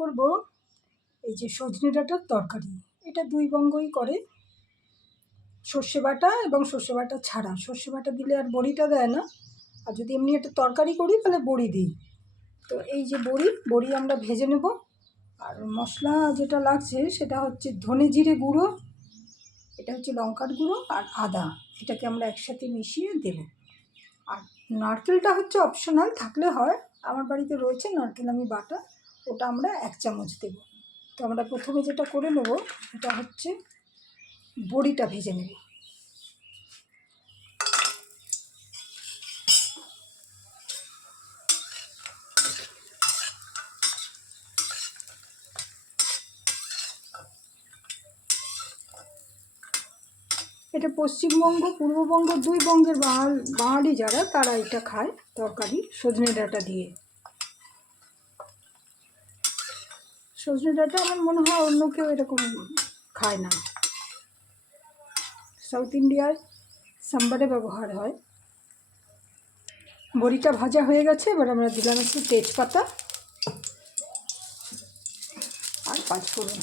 করব এই যে সজনে ডাঁটার তরকারি। এটা দুই বঙ্গই করে, সর্ষে বাটা এবং সর্ষে বাটা ছাড়া। সর্ষে বাটা দিলে আর বড়িটা দেয় না, আর যদি এমনি একটা তরকারি করি তাহলে বড়ি দিই। তো এই যে বড়ি আমরা ভেজে নেব। আর মশলা যেটা লাগছে সেটা হচ্ছে ধনে জিরে গুঁড়ো, এটা হচ্ছে লঙ্কার গুঁড়ো আর আদা, এটাকে আমরা একসাথে মিশিয়ে দেব। আর নারকেলটা হচ্ছে অপশনাল, থাকলে হয়, আমার বাড়িতে রয়েছে নারকেল আমি বাটা, ওটা আমরা 1 চামচ দেব। তো আমরা প্রথমে যেটা করে নেব সেটা হচ্ছে বড়িটা ভেজে নেব। এটা পশ্চিমবঙ্গ পূর্ববঙ্গ দুই বঙ্গের বাঙালি যারা, তারা এটা খায় তরকারি সজনে ডাঁটা দিয়ে। সজনে ডাঁটা আমার মনে হয় অন্য কেউ এরকম খায় না, সাউথ ইন্ডিয়ায় সাম্বারে ব্যবহার হয়। বড়িটা ভাজা হয়ে গেছে, এবার আমরা দিলাম একটু তেজপাতা আর 5 ফোড়ন।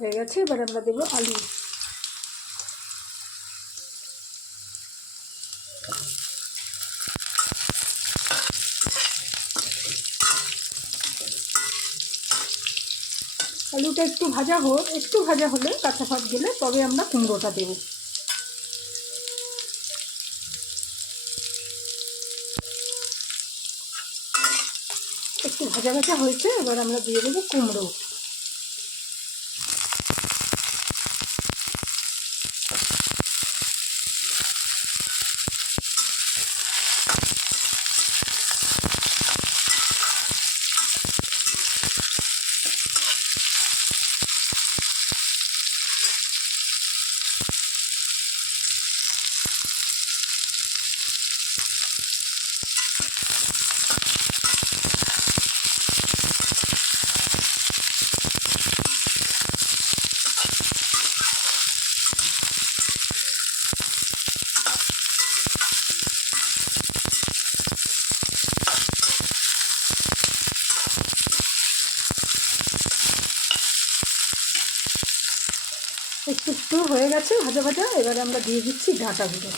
হয়ে গেছে, এবার আমরা দেবো আলু। আলুটা একটু ভাজা হলে কাঁচা ভাত গেলে তবে আমরা কুমড়োটা দেব। একটু ভাজা হয়েছে, এবার আমরা দিয়ে দেবো কুমড়ো। একটু হয়ে গেছে ভাজা, এবারে আমরা দিয়ে দিচ্ছি ডাঁটাগুলো।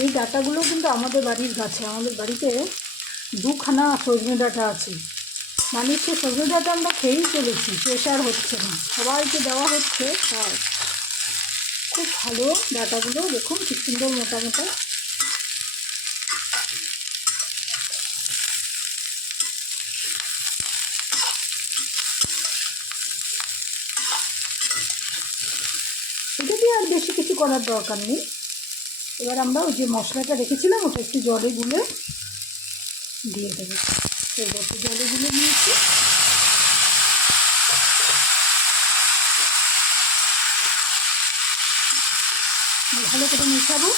এই ডাঁটাগুলো কিন্তু আমাদের বাড়ির গাছে, আমাদের বাড়িতে 2খানা সজনে ডাঁটা আছে। মানে সে সজনে ডাঁটা আমরা খেয়েই চলেছি, প্রেশার হচ্ছে না, সবাইকে দেওয়া হচ্ছে। আর খুব ভালো ডাঁটাগুলো, দেখুন কি সুন্দর মোটা মোটা। এটা দিয়ে আর বেশি কিছু করার দরকার নেই। এবার আমরা ওই যে মশলাটা রেখেছিলাম ওটা একটু জলে গুলে দিয়ে দেবো। এবার একটু জলে গুলে নিয়েছি, ভালো করে মেশাবো।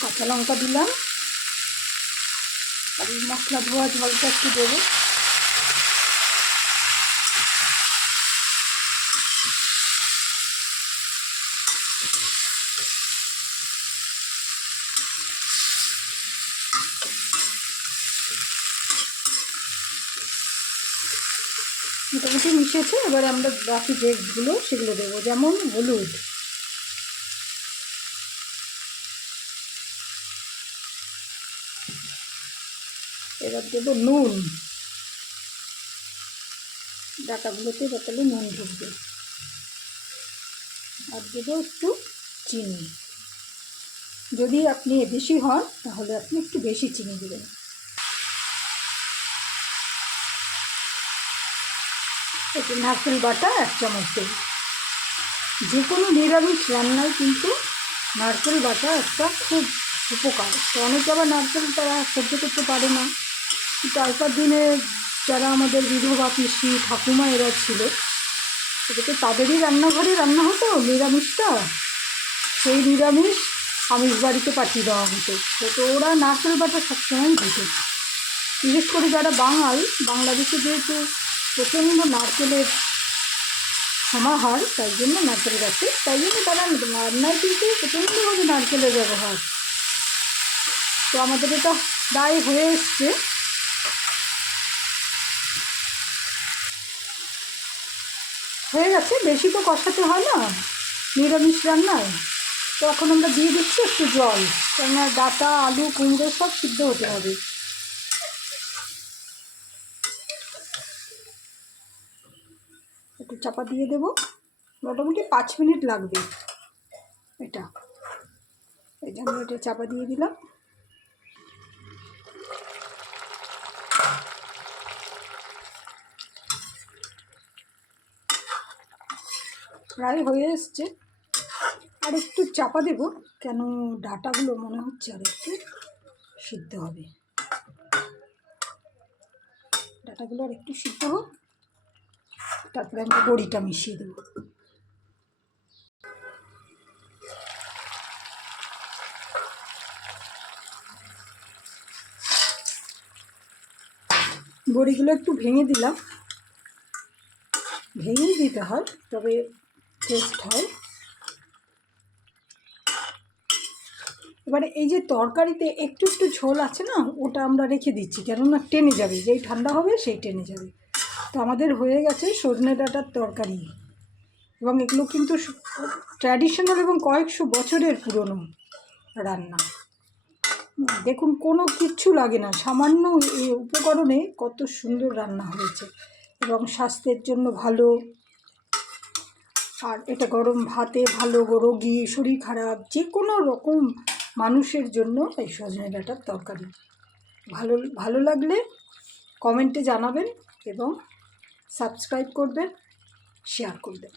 কাঁচা লঙ্কা দিলাম, আর মশলা ধোয়া জলটা একটু দেবো। মোটামুটি মিশেছে, এবারে আমরা বাকি যেগুলো সেগুলো দেবো, যেমন হলুদ, এবার দেবো নুন, ডাঁটাগুলোতে তাহলে নুন ঢুকবে, আর দেবো একটু চিনি। যদি আপনি বেশি হন তাহলে আপনি একটু বেশি চিনি দেবেন। একটু নারকেল বাটা 1 চামচ দেব। যে কোনো নিরামিষ রান্নায় কিন্তু নারকেল বাটা একটা খুব উপকার। তো অনেকে আবার নারকেল তারা সহ্য করতে পারে না, কিন্তু আগেকার দিনে যারা আমাদের বিধবা পিসি ঠাকুমা এরা ছিল, এটাতে তাদেরই রান্নাঘরে রান্না হতো নিরামিষটা, সেই নিরামিষ আমিষ বাড়িতে পাঠিয়ে দেওয়া হতো। তো ওরা নারকেল বাটা সবসময় দিত। বিশেষ করে যারা বাঙালিদেশে যেহেতু প্রচণ্ড নারকেলের সমাহার, তাই জন্য নারকেল গাছে, তাই জন্য তারা রান্নায় কিন্তু প্রচণ্ডভাবে নারকেলের ব্যবহার। তো আমাদের এটা প্রায় হয়ে এসছে। হয়ে গেছে, বেশি তো কষাতে হয় না নিরামিষ রান্নায়। তো এখন আমরা দিয়ে দিচ্ছি একটু জল, কেননা ডাঁটা, আলু, কুমড়ো সব সিদ্ধ হতে হবে। একটু চাপা দিয়ে দেব, মোটামুটি 5 মিনিট লাগবে এটা। এই জন্য এটা চাপা দিয়ে দিলাম। প্রায় হয়ে এসছে, আর একটু চাপা দেব, কেন ডাঁটাগুলো মনে হচ্ছে আর একটু সিদ্ধ হবে। ডাঁটাগুলো আর একটু সিদ্ধ হোক, তারপরে আমরা বড়িটা মিশিয়ে দেবো। বড়িগুলো একটু ভেঙে দিলাম, ভেঙেই দিতে হয়, তবে টেস্ট হয়। এবারে এই যে তরকারিতে একটু একটু ঝোল আছে না, ওটা আমরা রেখে দিচ্ছি, কেননা টেনে যাবে, যেই ঠান্ডা হবে সেই টেনে যাবে। তো আমাদের হয়ে গেছে সজনে ডাঁটার তরকারি, এবং এগুলো কিন্তু ট্র্যাডিশনাল এবং কয়েকশো বছরের পুরনো রান্না। দেখুন, কোনো কিচ্ছু লাগে না, সামান্য এই উপকরণে কত সুন্দর রান্না হয়েছে, এবং স্বাস্থ্যের জন্য ভালো। আর এটা গরম ভাতে ভালো, রোগী, শরীর খারাপ, যে কোনো রকম মানুষের জন্য এই সজনে ডাঁটার তরকারি ভালো লাগলে কমেন্টে জানাবেন, এবং সাবস্ক্রাইব করবেন, শেয়ার করবেন।